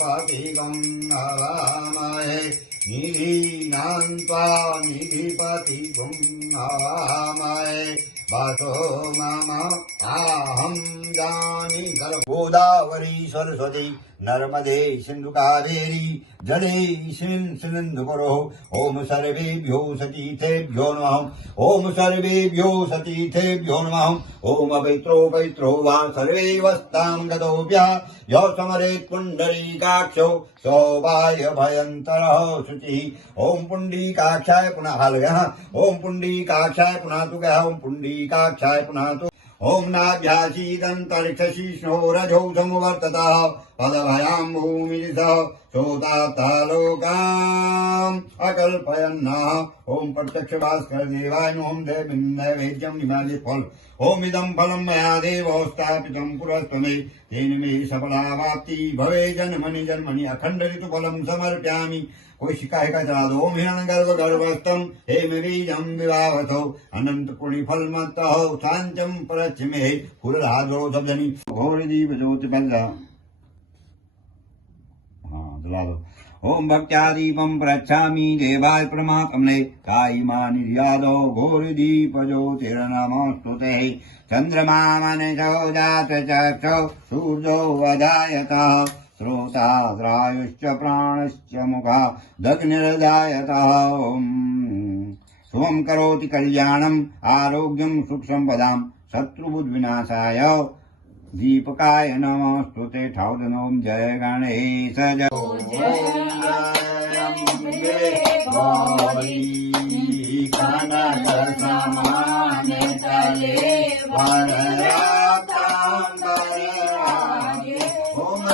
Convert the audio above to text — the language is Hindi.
पतिगं हवामहे निधीनान्त्वा निधिपतिगं हवामहे वसो मम आहं जानि गोदावरी सरस्वती नर्मदे सिन्धु कावेरी जलेऽस्मिन् सिन्धुकरो ॐ सर्वेभ्यो सतीर्थेभ्यो नमः ॐ सर्वेभ्यो सतीर्थेभ्यो नमः ॐ पवित्रो वा सर्वे वस्तां गतोऽप्या यः स्मरेत् पुण्डरीकाक्षो सौभाग्य भयन्तरः शुचिः ॐ पुण्डरीकाक्षाय पुनः हालयः ॐ पुण्डरीकाक्षाय पुनः तु गः ॐ पुण्डरीकाक्षाय पुनः तु ॐ नाभ्यासीदन्तरिक्षशिष्णो रजौ समुवर्ततः पदभयां भूमिरिसः सोतातालोकाम् अकल्पयन्नः ॐ प्रत्यक्ष भास्कर देवाय ॐ नैवेद्यं निमाले फल ॐ इदं फलं मया देव स्थापितं पुरस्त्वमे तेन मे सफलावाप्ति भवे जन्मनि जन्मनि अखण्ड ऋतुफलं समर्पयामि कोशिका का चला दो ओम हिरण्यगर्भ गर्भस्थम हेम बीजम विवाहतो अनंत पुण्य फल मत हो शांचम परच्मे फूलराजो शब्दनी घोर दीप ज्योति बंधा हाँ जला दो ओम भक्त्यादीपम प्रच्छामि देवाय परमात्मने कायमानि यादो घोर दीप ज्योतिर्नमोस्तुते चंद्रमा मनसो जात चक्षो सूर्यो वधायतः श्रोताद्रायुश्च प्राणश्च मुखा दग्निर्जायतः शुभं करोति कल्याणम् आरोग्यं सुखसम्पदां शत्रुबुद्विनाशाय दीपकाय नमोस्तुते ठाउदनों जय गणेश जय ओम